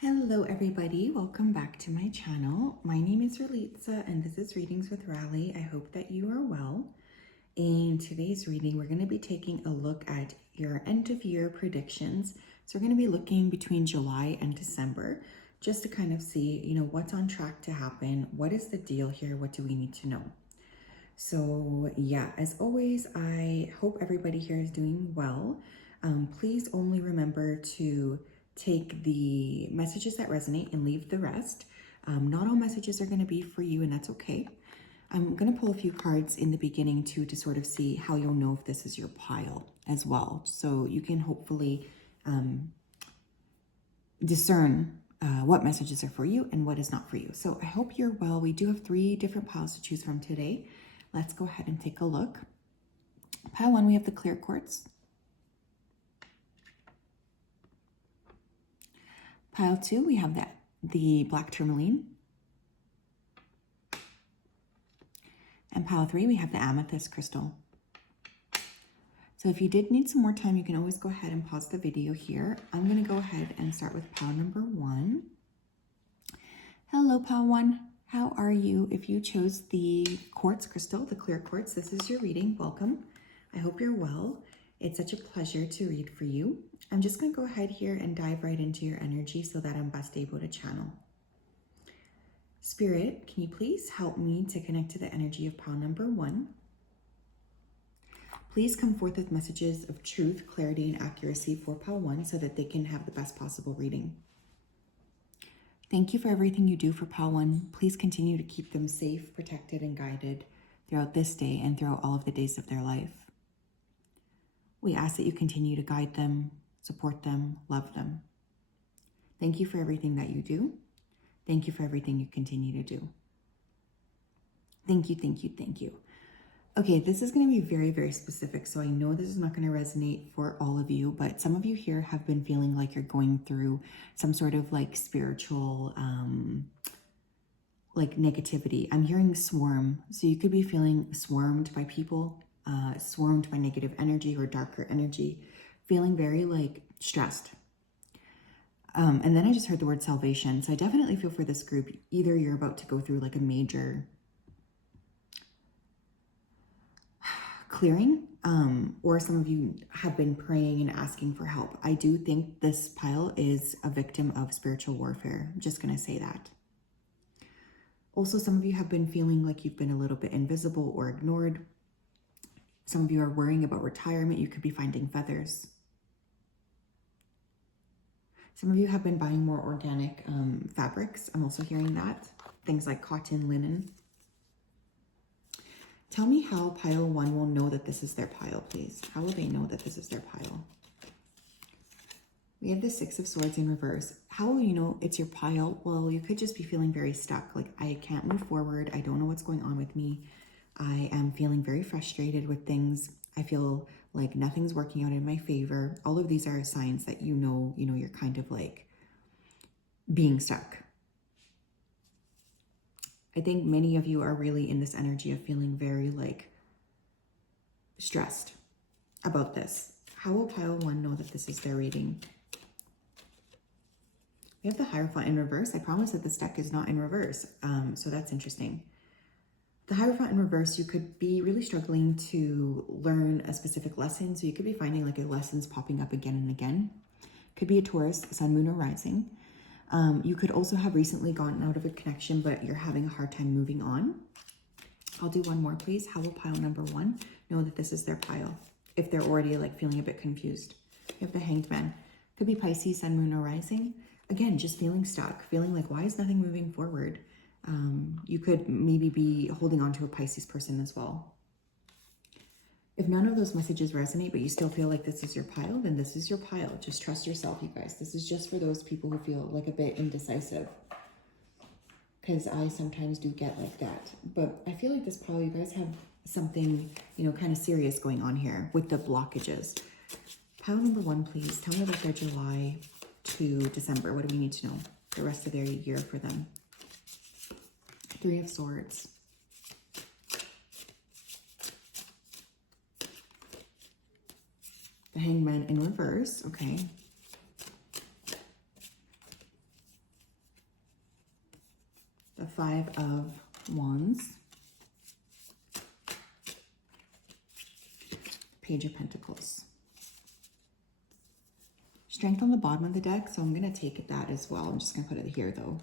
Hello everybody, welcome back to my channel. My name is Ralitza and this is Readings with Rali. I hope that you are well. In today's reading, we're going to be taking a look at your end of year predictions. So we're going to be looking between July and December just to kind of see, what's on track to happen. What is the deal here? What do we need to know? So yeah, as always, I hope everybody here is doing well. Please only remember to take the messages that resonate and leave the rest. Not all messages are going to be for you, and that's okay. I'm going to pull a few cards in the beginning too to sort of see how you'll know if this is your pile as well. So you can hopefully discern what messages are for you and what is not for you. So I hope you're well. We do have 3 different piles to choose from today. Let's go ahead and take a look. Pile 1, we have the clear quartz. Pile 2, we have the black tourmaline. And pile 3, we have the amethyst crystal. So if you did need some more time, you can always go ahead and pause the video here. I'm going to go ahead and start with pile number 1. Hello, pile 1. How are you? If you chose the quartz crystal, the clear quartz, this is your reading. Welcome. I hope you're well. It's such a pleasure to read for you. I'm just going to go ahead here and dive right into your energy so that I'm best able to channel. Spirit, can you please help me to connect to the energy of pile number 1? Please come forth with messages of truth, clarity, and accuracy for pile 1 so that they can have the best possible reading. Thank you for everything you do for pile 1. Please continue to keep them safe, protected, and guided throughout this day and throughout all of the days of their life. We ask that you continue to guide them, support them, love them. Thank you for everything that you do. Thank you for everything you continue to do. Thank you, thank you, thank you. Okay, this is going to be very, very specific, so I know this is not going to resonate for all of you, but some of you here have been feeling like you're going through some sort of like spiritual, like negativity. I'm hearing swarm, so you could be feeling swarmed by people, swarmed by negative energy or darker energy, feeling very like stressed. And then I just heard the word salvation, so I definitely feel for this group. Either you're about to go through like a major clearing, or some of you have been praying and asking for help. I do think this pile is a victim of spiritual warfare. I'm just going to say that. Also, some of you have been feeling like you've been a little bit invisible or ignored. Some of you are worrying about retirement. You could be finding feathers. Some of you have been buying more organic fabrics. I'm also hearing that. Things like cotton, linen. Tell me how pile 1 will know that this is their pile, please. How will they know that this is their pile? We have the 6 of Swords in reverse. How will you know it's your pile? Well, you could just be feeling very stuck. Like, I can't move forward. I don't know what's going on with me. I am feeling very frustrated with things. I feel like nothing's working out in my favor. All of these are signs that you know you're kind of like being stuck. I think many of you are really in this energy of feeling very like stressed about this. How will pile 1 know that this is their reading? We have the Hierophant in reverse. I promise that this deck is not in reverse, so that's interesting. The Hierophant in reverse, you could be really struggling to learn a specific lesson, so you could be finding like a lessons popping up again and again. Could be a Taurus, Sun, Moon, or Rising. You could also have recently gotten out of a connection, but you're having a hard time moving on. I'll do one more, please. How will pile number 1 know that this is their pile if they're already like feeling a bit confused? You have the Hanged Man. Could be Pisces, Sun, Moon, or Rising. Again, just feeling stuck, feeling like, why is nothing moving forward? You could maybe be holding on to a Pisces person as well. If none of those messages resonate, but you still feel like this is your pile, then this is your pile. Just trust yourself, you guys. This is just for those people who feel like a bit indecisive. Because I sometimes do get like that. But I feel like this pile, you guys have something, kind of serious going on here with the blockages. Pile number 1, please. Tell me about their July to December. What do we need to know? The rest of their year for them. 3 of Swords. The Hanged Man in reverse. Okay. the 5 of Wands, Page of Pentacles. Strength on the bottom of the deck, so I'm going to take that as well. I'm just going to put it here though.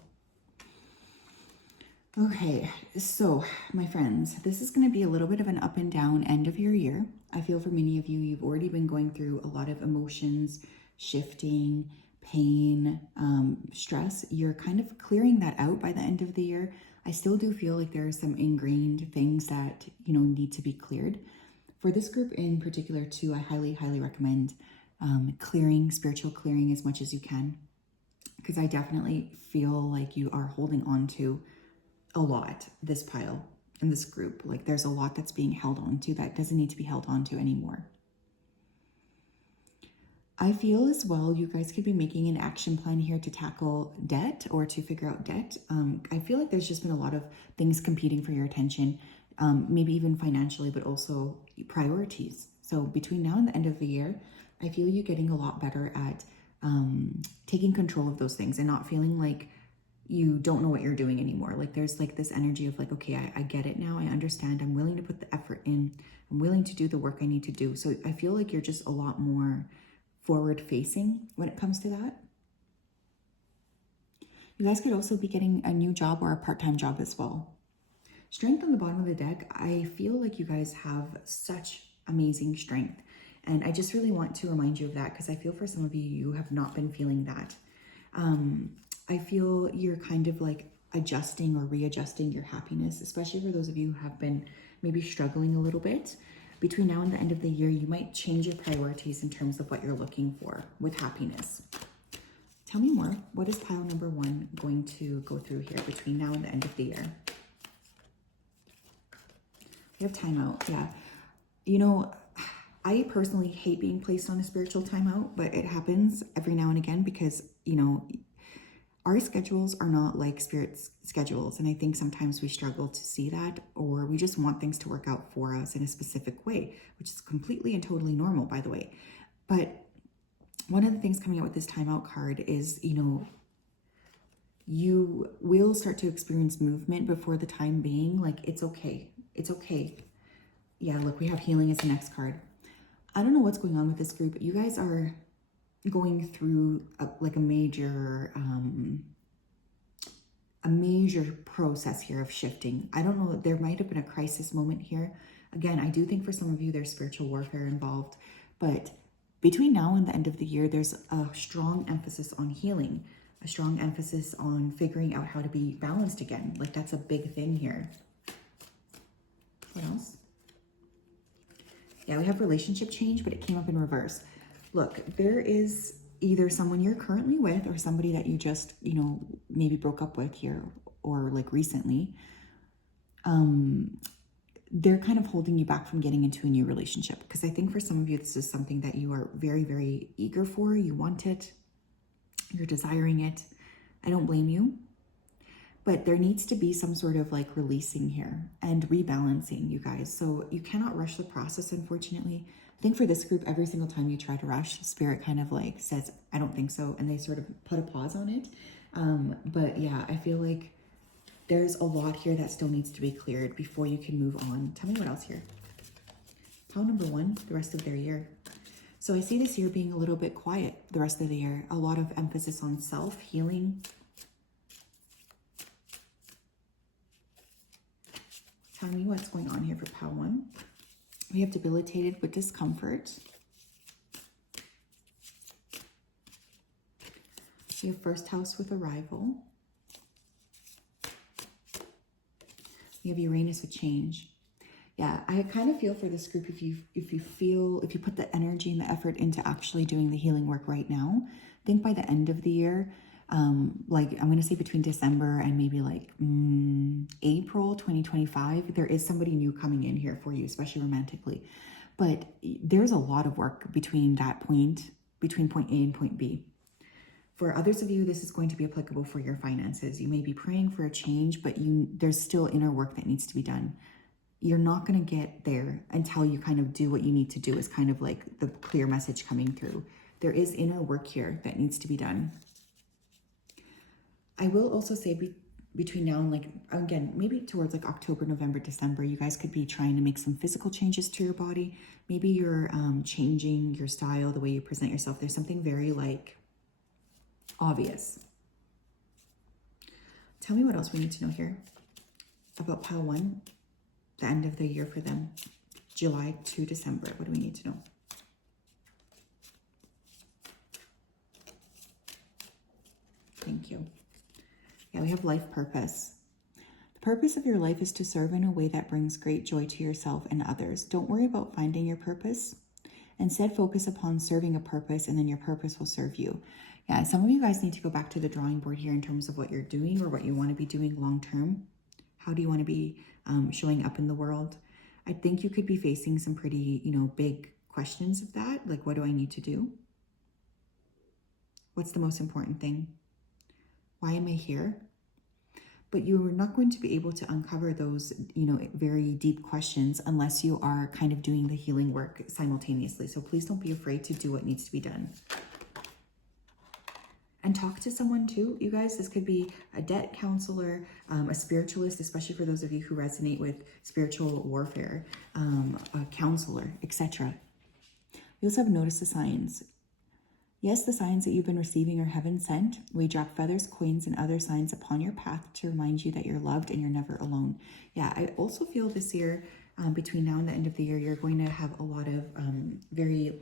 Okay, so my friends, this is going to be a little bit of an up and down end of your year. I feel for many of you, you've already been going through a lot of emotions, shifting, pain, stress. You're kind of clearing that out by the end of the year. I still do feel like there are some ingrained things that, you know, need to be cleared. For this group in particular too, I highly, highly recommend clearing, spiritual clearing as much as you can, because I definitely feel like you are holding on to a lot, this pile in this group. Like there's a lot that's being held on to that doesn't need to be held on to anymore. I feel as well you guys could be making an action plan here to tackle debt or to figure out debt. I feel like there's just been a lot of things competing for your attention, maybe even financially, but also priorities. So between now and the end of the year, I feel you getting a lot better at taking control of those things and not feeling like you don't know what you're doing anymore. Like there's like this energy of like, okay, I get it now. I understand. I'm willing to put the effort in. I'm willing to do the work I need to do. So I feel like you're just a lot more forward facing when it comes to that. You guys could also be getting a new job or a part-time job as well. Strength on the bottom of the deck. I feel like you guys have such amazing strength. And I just really want to remind you of that, because I feel for some of you, you have not been feeling that. I feel you're kind of like adjusting or readjusting your happiness, especially for those of you who have been maybe struggling a little bit. Between now and the end of the year, you might change your priorities in terms of what you're looking for with happiness. Tell me more. What is pile number 1 going to go through here between now and the end of the year? We have timeout. Yeah. You know, I personally hate being placed on a spiritual timeout, but it happens every now and again because, you know, our schedules are not like Spirit's schedules. And I think sometimes we struggle to see that, or we just want things to work out for us in a specific way, which is completely and totally normal, by the way. But one of the things coming out with this timeout card is, you know, you will start to experience movement before the time being. Like, it's okay. It's okay. Yeah, look, we have healing as the next card. I don't know what's going on with this group, but you guys are going through a major process here of shifting. I don't know, there might have been a crisis moment here. Again, I do think for some of you there's spiritual warfare involved, but between now and the end of the year, there's a strong emphasis on healing, a strong emphasis on figuring out how to be balanced again. Like that's a big thing here. What else? Yeah, we have relationship change, but it came up in reverse. Look, there is either someone you're currently with or somebody that you just, you know, maybe broke up with here or like recently. They're kind of holding you back from getting into a new relationship, because I think for some of you, this is something that you are very, very eager for. You want it. You're desiring it. I don't blame you. But there needs to be some sort of like releasing here and rebalancing, you guys. So you cannot rush the process, unfortunately. I think for this group, every single time you try to rush, Spirit kind of like says, I don't think so. And they sort of put a pause on it. But yeah, I feel like there's a lot here that still needs to be cleared before you can move on. Tell me what else here. Pile number 1, the rest of their year. So I see this year being a little bit quiet the rest of the year. A lot of emphasis on self-healing. Tell me what's going on here for pile 1. We have debilitated with discomfort. We have first house with arrival. We have Uranus with change. Yeah, I kind of feel for this group, if you put the energy and the effort into actually doing the healing work right now, I think by the end of the year, like I'm going to say between December and maybe like April 2025, there is somebody new coming in here for you, especially romantically. But there's a lot of work between that point, between point A and point B. For others of you, this is going to be applicable for your finances. You may be praying for a change, but there's still inner work that needs to be done. You're not going to get there until you kind of do what you need to do, is kind of like the clear message coming through. There is inner work here that needs to be done. I will also say between now and like, again, maybe towards like October, November, December, you guys could be trying to make some physical changes to your body. Maybe you're changing your style, the way you present yourself. There's something very like obvious. Tell me what else we need to know here about pile 1, the end of the year for them, July to December. What do we need to know? Thank you. Yeah, we have life purpose. The purpose of your life is to serve in a way that brings great joy to yourself and others. Don't worry about finding your purpose. Instead, focus upon serving a purpose, and then your purpose will serve you. Yeah, some of you guys need to go back to the drawing board here in terms of what you're doing or what you want to be doing long term. How do you want to be showing up in the world? I think you could be facing some pretty, big questions of that. Like, what do I need to do? What's the most important thing? Why am I here? But you're not going to be able to uncover those, very deep questions unless you are kind of doing the healing work simultaneously. So please don't be afraid to do what needs to be done. And talk to someone too, you guys. This could be a debt counselor, a spiritualist, especially for those of you who resonate with spiritual warfare, a counselor, etc. You also have noticed the signs. Yes, the signs that you've been receiving are heaven sent. We drop feathers, coins, and other signs upon your path to remind you that you're loved and you're never alone. Yeah, I also feel this year, between now and the end of the year, you're going to have a lot of very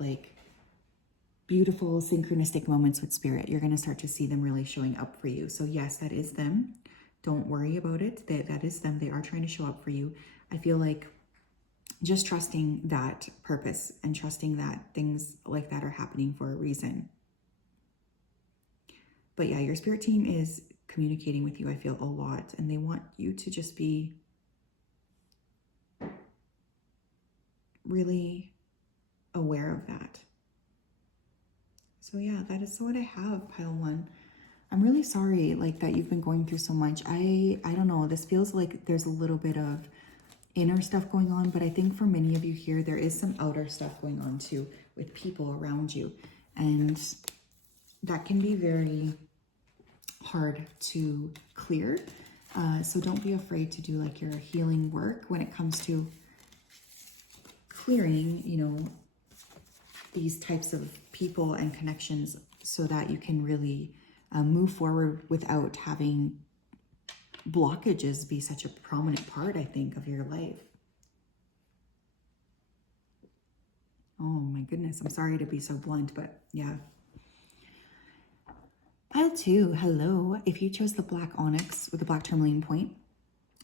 beautiful synchronistic moments with spirit. You're going to start to see them really showing up for you. So yes, that is them. Don't worry about it. That is them. They are trying to show up for you. I feel like just trusting that purpose and trusting that things like that are happening for a reason. But yeah, your spirit team is communicating with you, I feel, a lot, and they want you to just be really aware of that. So yeah, that is what I have, pile 1. I'm really sorry that you've been going through so much. I don't know, this feels like there's a little bit of inner stuff going on, but I think for many of you here, there is some outer stuff going on too with people around you. And that can be very hard to clear. So don't be afraid to do your healing work when it comes to clearing, these types of people and connections so that you can really move forward without having blockages be such a prominent part, I think, of your life. Oh my goodness, I'm sorry to be so blunt, but yeah. Pile 2, hello. If you chose the black onyx with the black tourmaline point,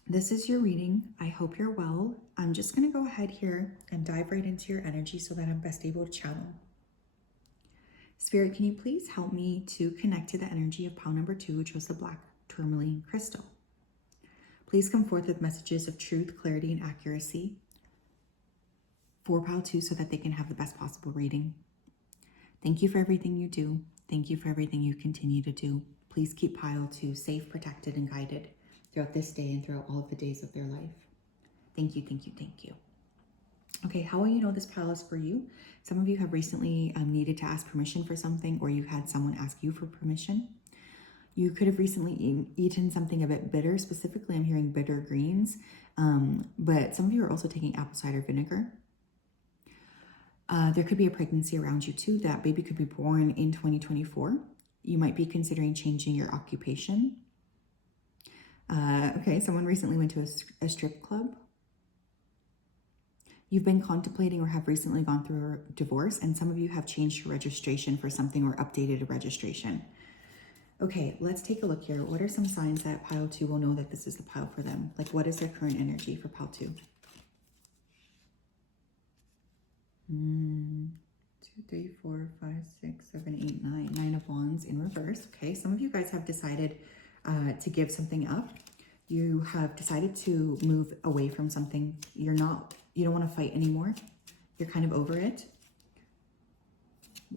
this is your reading. I hope you're well. I'm just going to go ahead here and dive right into your energy so that I'm best able to channel. Spirit, can you please help me to connect to the energy of pile number 2, which was the black tourmaline crystal? Please come forth with messages of truth, clarity, and accuracy for pile 2 so that they can have the best possible reading. Thank you for everything you do. Thank you for everything you continue to do. Please keep pile 2 safe, protected, and guided throughout this day and throughout all of the days of their life. Thank you, thank you, thank you. Okay, how will you know this pile is for you? Some of you have recently needed to ask permission for something, or you've had someone ask you for permission. You could have recently eaten something a bit bitter. Specifically, I'm hearing bitter greens, but some of you are also taking apple cider vinegar. There could be a pregnancy around you too. That baby could be born in 2024. You might be considering changing your occupation. Okay, someone recently went to a strip club. You've been contemplating or have recently gone through a divorce, and some of you have changed your registration for something or updated a registration. Okay, let's take a look here. What are some signs that pile 2 will know that this is the pile for them? What is their current energy for pile 2? 2, 3, 4, 5, 6, 7, 8, 9. 9 of Wands in reverse. Okay, some of you guys have decided to give something up. You have decided to move away from something. You don't want to fight anymore. You're kind of over it.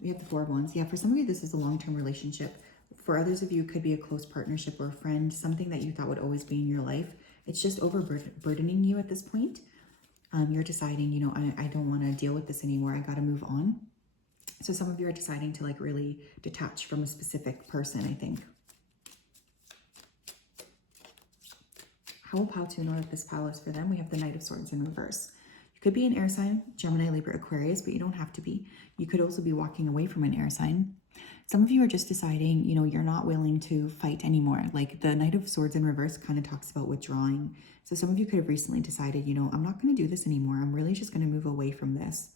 We have the 4 of Wands. Yeah, for some of you, this is a long-term relationship. For others of you, it could be a close partnership or a friend, something that you thought would always be in your life. It's just overburdening you at this point. You're deciding, I don't want to deal with this anymore. I got to move on. So some of you are deciding to really detach from a specific person, I think. How will Pal 2 know that this Pal is for them? We have the Knight of Swords in reverse. You could be an air sign, Gemini, Libra, Aquarius, but you don't have to be. You could also be walking away from an air sign. Some of you are just deciding, you know, you're not willing to fight anymore. Like the Knight of Swords in reverse kind of talks about withdrawing. So some of you could have recently decided, you know, I'm not going to do this anymore. I'm really just going to move away from this.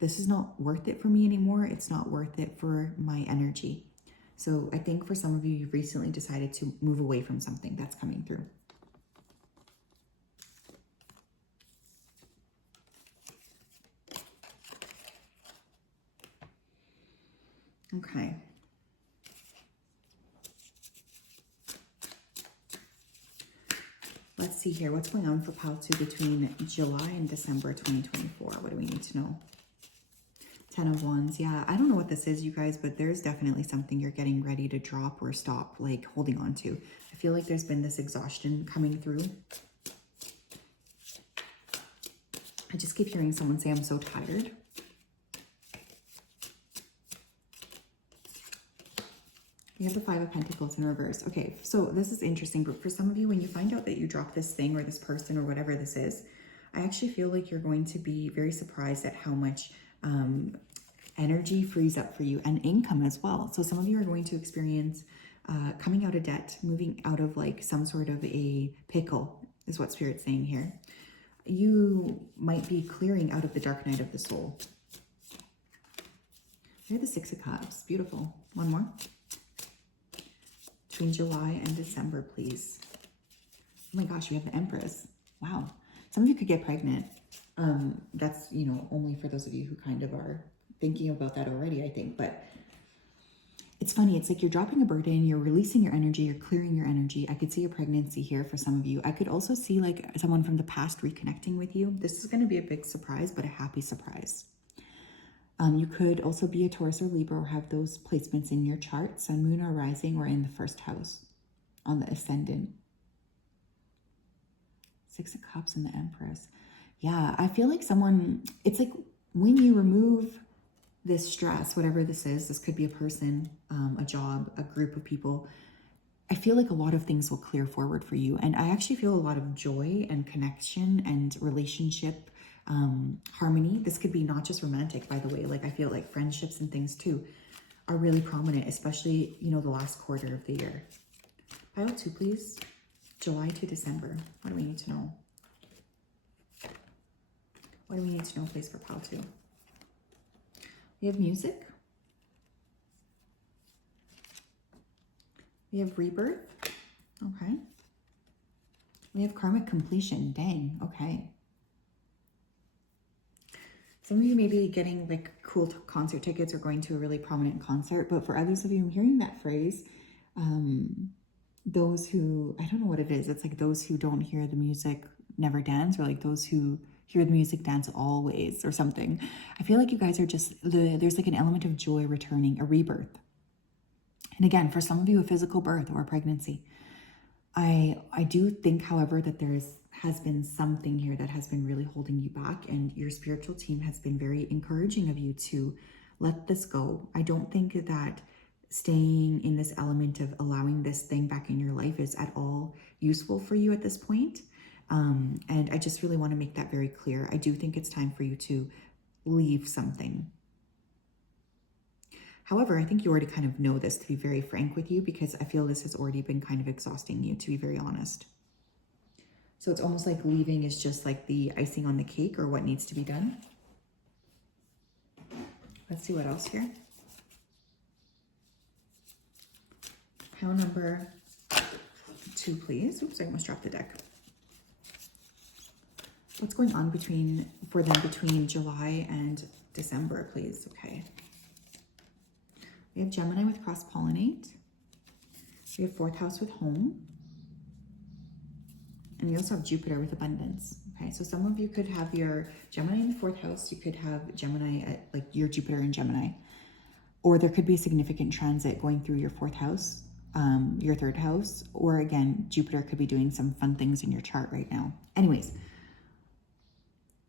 This is not worth it for me anymore. It's not worth it for my energy. So I think for some of you, you've recently decided to move away from something that's coming through. Okay. Let's see here. What's going on for Pal 2 between July and December 2024? What do we need to know? 10 of Wands. Yeah, I don't know what this is, you guys, but there's definitely something you're getting ready to drop or stop, like holding on to. I feel like there's been this exhaustion coming through. I just keep hearing someone say, I'm so tired. You have the Five of Pentacles in reverse. Okay, so this is interesting, but for some of you, when you find out that you dropped this thing or this person or whatever this is, I actually feel like you're going to be very surprised at how much energy frees up for you and income as well. So some of you are going to experience coming out of debt, moving out of like some sort of a pickle is what Spirit's saying here. You might be clearing out of the dark night of the soul. You're the Six of Cups. Beautiful. One more. Between July and December, please. Oh my gosh, we have the Empress. Wow. Some of you could get pregnant. That's, you know, only for those of you who kind of are thinking about that already, I think. But it's funny. It's like you're dropping a burden, you're releasing your energy, you're clearing your energy. I could see a pregnancy here for some of you. I could also see like someone from the past reconnecting with you. This is going to be a big surprise, but a happy surprise. You could also be a Taurus or Libra or have those placements in your chart, Sun, Moon, or Rising, or in the first house on the ascendant. Six of Cups and the Empress. Yeah, I feel like someone, it's like when you remove this stress, whatever this is, this could be a person, a job, a group of people. I feel like a lot of things will clear forward for you. And I actually feel a lot of joy and connection and relationship harmony. This could be not just romantic, by the way. Like I feel like friendships and things too are really prominent, especially, you know, the last quarter of the year. Pile 2, please. July to December. What do we need to know? What do we need to know, please, for Pile 2? We have music. We have rebirth. Okay. We have karmic completion. Dang. Okay. Some of you may be getting like cool concert tickets or going to a really prominent concert, but for others of you, I'm hearing that phrase, those who, I don't know what it is. It's like those who don't hear the music never dance, or like those who hear the music dance always, or something. I feel like you guys are just, there's like an element of joy returning, a rebirth. And again, for some of you, a physical birth or a pregnancy. I do think, however, that has been something here that has been really holding you back, and your spiritual team has been very encouraging of you to let this go. I don't think that staying in this element of allowing this thing back in your life is at all useful for you at this point. And I just really want to make that very clear. I do think it's time for you to leave something. However, I think you already kind of know this, to be very frank with you, because I feel this has already been kind of exhausting you, to be very honest. So it's almost like leaving is just like the icing on the cake, or what needs to be done. Let's see what else here. Pile number 2, please. Oops, I almost dropped the deck. What's going on for them between July and December, please? Okay. We have Gemini with cross-pollinate. We have 4th house with home. And we also have Jupiter with abundance. Okay, so some of you could have your Gemini in the 4th house. You could have Gemini at like your Jupiter in Gemini. Or there could be a significant transit going through your 4th house, your 3rd house. Or again, Jupiter could be doing some fun things in your chart right now. Anyways,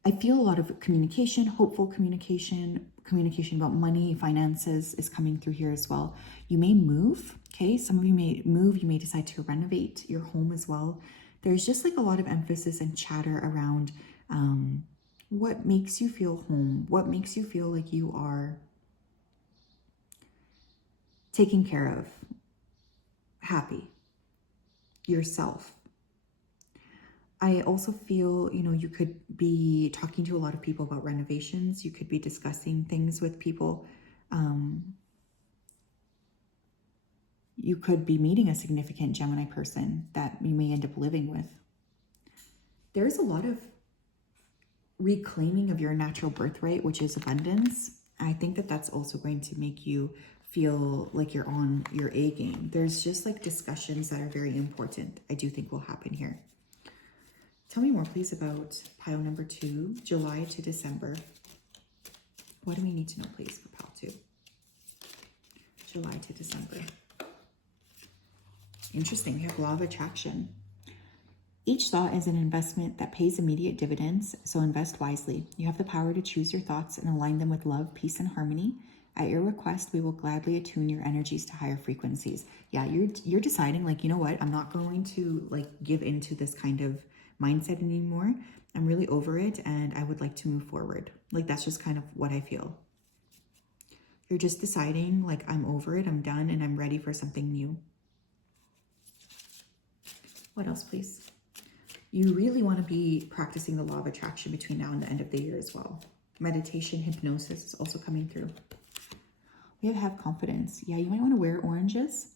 I feel a lot of communication, hopeful communication about money, finances is coming through here as well. You may move, okay? Some of you may move, you may decide to renovate your home as well. There's just like a lot of emphasis and chatter around what makes you feel home, what makes you feel like you are taken care of, happy, yourself. I also feel, you know, you could be talking to a lot of people about renovations. You could be discussing things with people. You could be meeting a significant Gemini person that you may end up living with. There's a lot of reclaiming of your natural birthright, which is abundance. I think that that's also going to make you feel like you're on your A game. There's just like discussions that are very important, I do think will happen here. Tell me more, please, about pile number 2, July to December. What do we need to know, please, for pile 2? July to December. Interesting. We have law of attraction. Each thought is an investment that pays immediate dividends, so invest wisely. You have the power to choose your thoughts and align them with love, peace, and harmony. At your request, we will gladly attune your energies to higher frequencies. Yeah, you're deciding, like, you know what? I'm not going to like give into this kind of mindset anymore. I'm really over it and I would like to move forward. Like, that's just kind of what I feel. You're just deciding, like, I'm over it, I'm done, and I'm ready for something new. What else, please? You really want to be practicing the law of attraction between now and the end of the year as well. Meditation, hypnosis is also coming through. We have confidence. Yeah, you might want to wear oranges.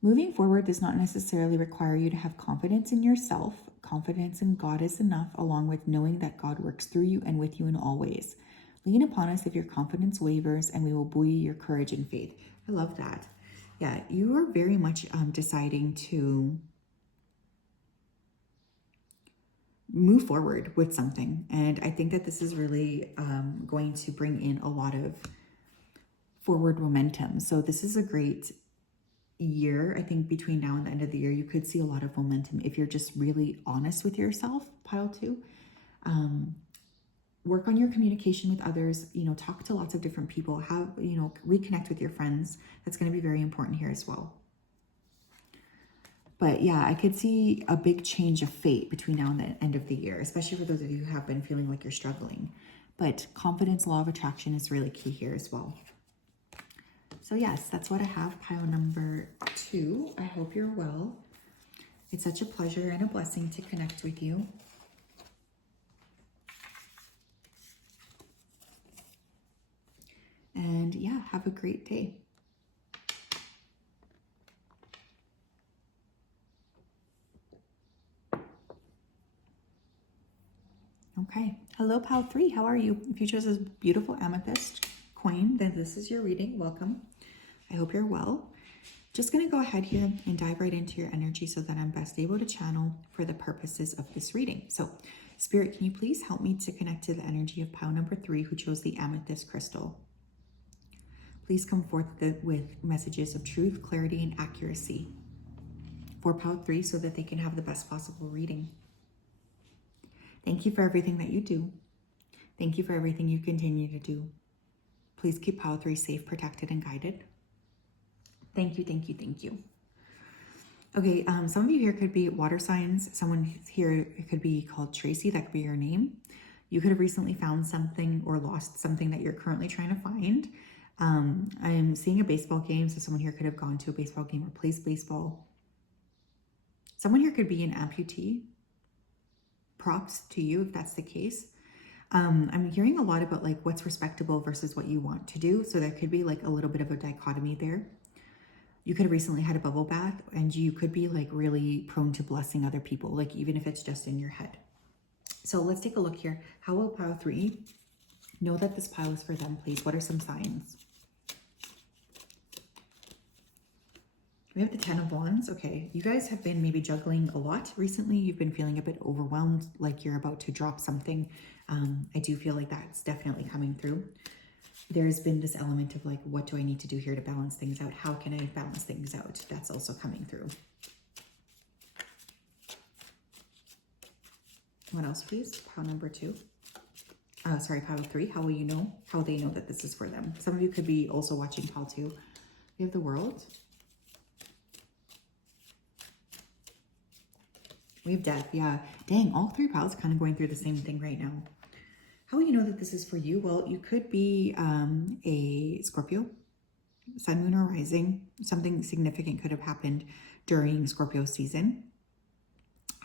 Moving forward does not necessarily require you to have confidence in yourself. Confidence in God is enough, along with knowing that God works through you and with you in all ways. Lean upon us if your confidence wavers, and we will buoy your courage and faith. I love that. Yeah, you are very much deciding to move forward with something. And I think that this is really going to bring in a lot of forward momentum. So this is a great year. I think between now and the end of the year, you could see a lot of momentum if you're just really honest with yourself, pile 2. Work on your communication with others, you know, talk to lots of different people, have, you know, reconnect with your friends. That's going to be very important here as well. But yeah, I could see a big change of fate between now and the end of the year, especially for those of you who have been feeling like you're struggling. But confidence, law of attraction is really key here as well. So yes, that's what I have, pile number 2. I hope you're well. It's such a pleasure and a blessing to connect with you. And yeah, have a great day. Okay. Hello, pile 3. How are you? If you chose this beautiful amethyst coin, then this is your reading. Welcome. I hope you're well. Just going to go ahead here and dive right into your energy so that I'm best able to channel for the purposes of this reading. So, Spirit, can you please help me to connect to the energy of pile number 3 who chose the amethyst crystal? Please come forth with messages of truth, clarity, and accuracy for pile 3 so that they can have the best possible reading. Thank you for everything that you do. Thank you for everything you continue to do. Please keep pile 3 safe, protected, and guided. Thank you, thank you, thank you. Okay, some of you here could be water signs. Someone here, it could be called Tracy. That could be your name. You could have recently found something or lost something that you're currently trying to find. I'm seeing a baseball game, so someone here could have gone to a baseball game or plays baseball. Someone here could be an amputee. Props to you if that's the case. I'm hearing a lot about like what's respectable versus what you want to do. So there could be like a little bit of a dichotomy there. You could have recently had a bubble bath and you could be like really prone to blessing other people, like even if it's just in your head. So let's take a look here. How will pile 3 know that this pile is for them, please? What are some signs? We have the 10 of Wands. Okay, you guys have been maybe juggling a lot recently. You've been feeling a bit overwhelmed, like you're about to drop something. I do feel like that's definitely coming through. There's been this element of like, what do I need to do here to balance things out? How can I balance things out? That's also coming through. What else, please? Pile number 2. Sorry, pile 3. How will you know? How will they know that this is for them? Some of you could be also watching pile 2. We have the World. We have death. Yeah. Dang, all three piles kind of going through the same thing right now. How will you know that this is for you? Well, you could be a Scorpio, sun, moon, or rising. Something significant could have happened during Scorpio season.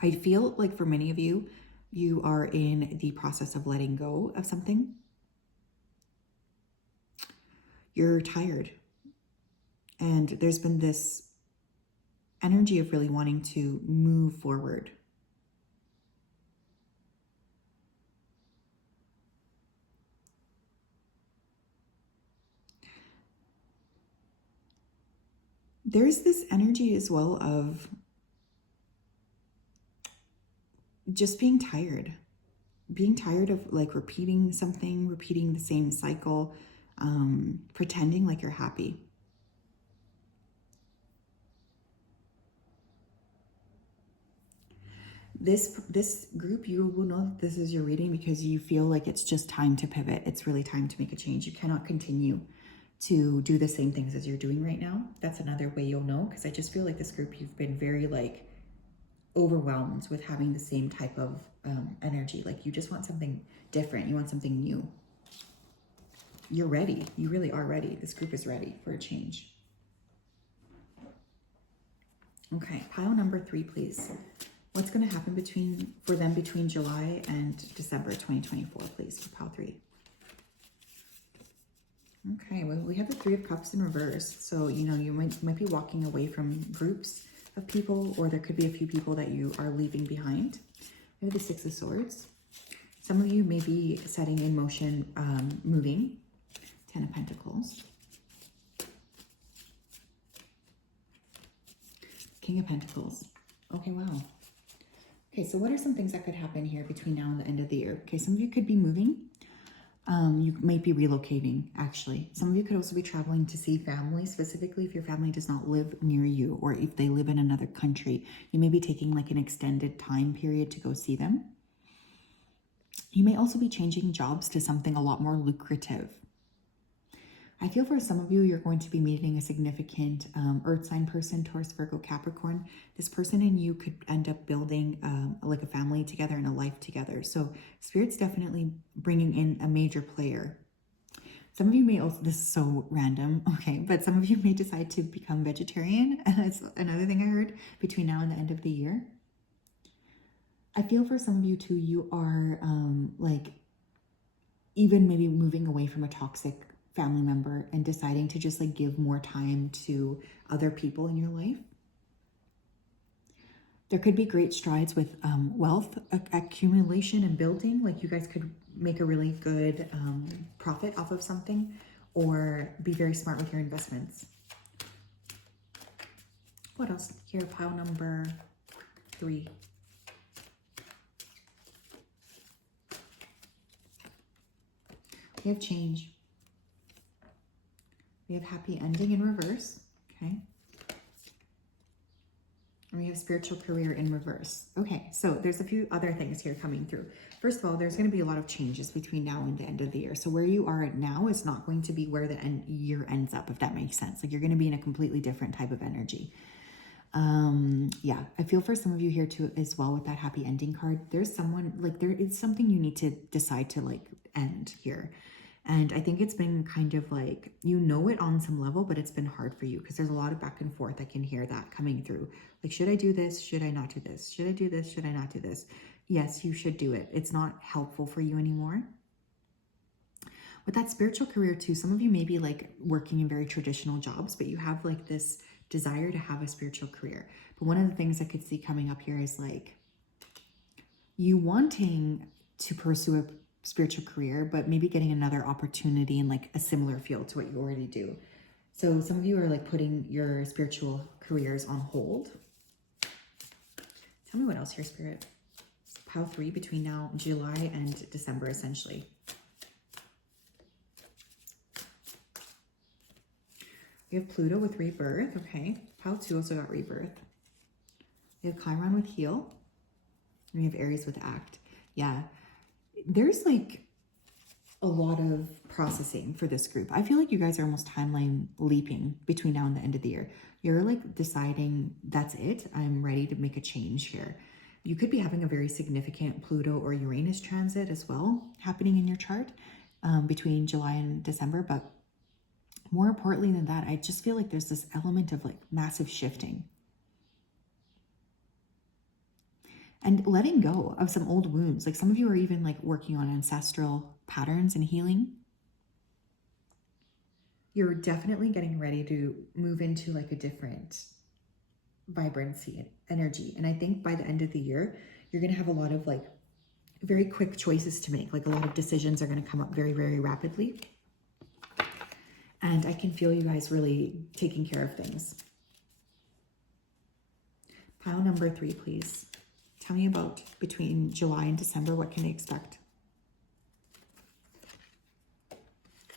I feel like for many of you, you are in the process of letting go of something. You're tired. And there's been this energy of really wanting to move forward. There's this energy as well of just being tired of like repeating something, repeating the same cycle, pretending like you're happy. This group, you will know that this is your reading because you feel like it's just time to pivot. It's really time to make a change. You cannot continue to do the same things as you're doing right now. That's another way you'll know, because I just feel like this group, you've been very like overwhelmed with having the same type of energy. Like you just want something different. You want something new. You're ready. You really are ready. This group is ready for a change. Okay, pile number 3, please. What's going to happen for them between July and December 2024, please, for pile 3? Okay, well, we have the 3 of Cups in reverse. So, you know, you might be walking away from groups of people, or there could be a few people that you are leaving behind. We have the 6 of Swords. Some of you may be setting in motion, moving. 10 of Pentacles. King of Pentacles. Okay, wow. Okay, so what are some things that could happen here between now and the end of the year? Okay, some of you could be moving. You might be relocating, actually. Some of you could also be traveling to see family, specifically if your family does not live near you, or if they live in another country. You may be taking like an extended time period to go see them. You may also be changing jobs to something a lot more lucrative. I feel for some of you, you're going to be meeting a significant earth sign person, Taurus, Virgo, Capricorn. This person and you could end up building like a family together and a life together. So Spirit's definitely bringing in a major player. Some of you may also, this is so random, okay, but some of you may decide to become vegetarian. That's another thing I heard between now and the end of the year. I feel for some of you too, you are like even maybe moving away from a toxic family member and deciding to just like give more time to other people in your life. There could be great strides with wealth accumulation and building. Like you guys could make a really good profit off of something, or be very smart with your investments. What else? Here, pile number 3. We have change. We have happy ending in reverse, okay? And we have spiritual career in reverse. Okay, so there's a few other things here coming through. First of all, there's going to be a lot of changes between now and the end of the year. So where you are at now is not going to be where the year ends up, if that makes sense. Like you're going to be in a completely different type of energy. Yeah, I feel for some of you here too as well with that happy ending card. There's someone, like there is something you need to decide to like end here. And I think it's been kind of like, you know it on some level, but it's been hard for you because there's a lot of back and forth. I can hear that coming through. Like, should I do this? Should I not do this? Should I do this? Should I not do this? Yes, you should do it. It's not helpful for you anymore. With that spiritual career too, some of you may be like working in very traditional jobs, but you have like this desire to have a spiritual career. But one of the things I could see coming up here is like you wanting to pursue a spiritual career, but maybe getting another opportunity in like a similar field to what you already do. So some of you are like putting your spiritual careers on hold. Tell me what else here, Spirit. Pile 3 between now, July and December, essentially. We have Pluto with rebirth. Okay. Pile 2 also got rebirth. We have Chiron with heal. And we have Aries with act. Yeah. There's like a lot of processing for this group. I feel like you guys are almost timeline leaping between now and the end of the year. You're like deciding that's it. I'm ready to make a change here. You could be having a very significant Pluto or Uranus transit as well happening in your chart between July and December. But more importantly than that, I just feel like there's this element of like massive shifting. And letting go of some old wounds. Like some of you are even like working on ancestral patterns and healing. You're definitely getting ready to move into like a different vibrancy and energy. And I think by the end of the year, you're going to have a lot of like very quick choices to make. Like a lot of decisions are going to come up very, very rapidly. And I can feel you guys really taking care of things. Pile number 3, please. Tell me about between July and December, what can they expect?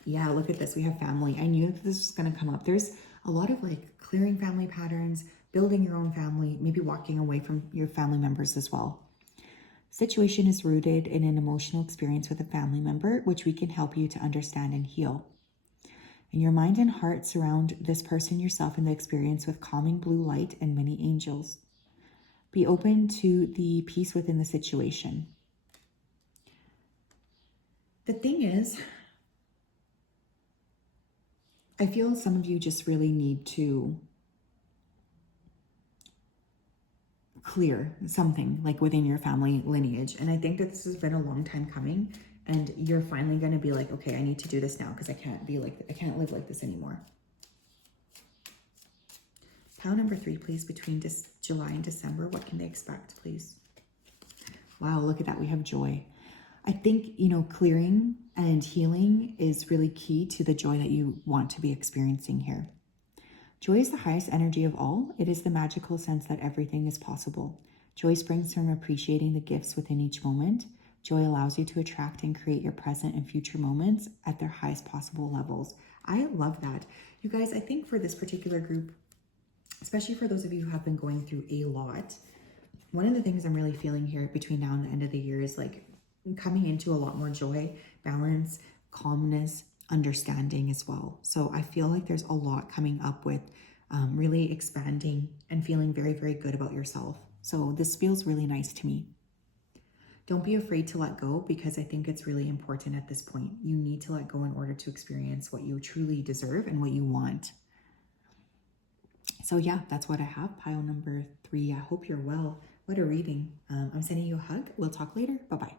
Yeah, look at this. We have family. I knew that this was going to come up. There's a lot of like clearing family patterns, building your own family, maybe walking away from your family members as well. Situation is rooted in an emotional experience with a family member, which we can help you to understand and heal. And your mind and heart surround this person, yourself, and the experience with calming blue light and many angels. Be open to the peace within the situation. The thing is, I feel some of you just really need to clear something like within your family lineage. And I think that this has been a long time coming, and you're finally going to be like, okay, I need to do this now because I can't live like this anymore. Pile number 3, please, between July and December. What can they expect, please? Wow, look at that. We have joy. I think, clearing and healing is really key to the joy that you want to be experiencing here. Joy is the highest energy of all. It is the magical sense that everything is possible. Joy springs from appreciating the gifts within each moment. Joy allows you to attract and create your present and future moments at their highest possible levels. I love that. You guys, I think for this particular group, especially for those of you who have been going through a lot, one of the things I'm really feeling here between now and the end of the year is like coming into a lot more joy, balance, calmness, understanding as well. So I feel like there's a lot coming up with really expanding and feeling very, very good about yourself. So this feels really nice to me. Don't be afraid to let go, because I think it's really important at this point. You need to let go in order to experience what you truly deserve and what you want. So yeah, that's what I have. Pile number 3. I hope you're well. What a reading. I'm sending you a hug. We'll talk later. Bye-bye.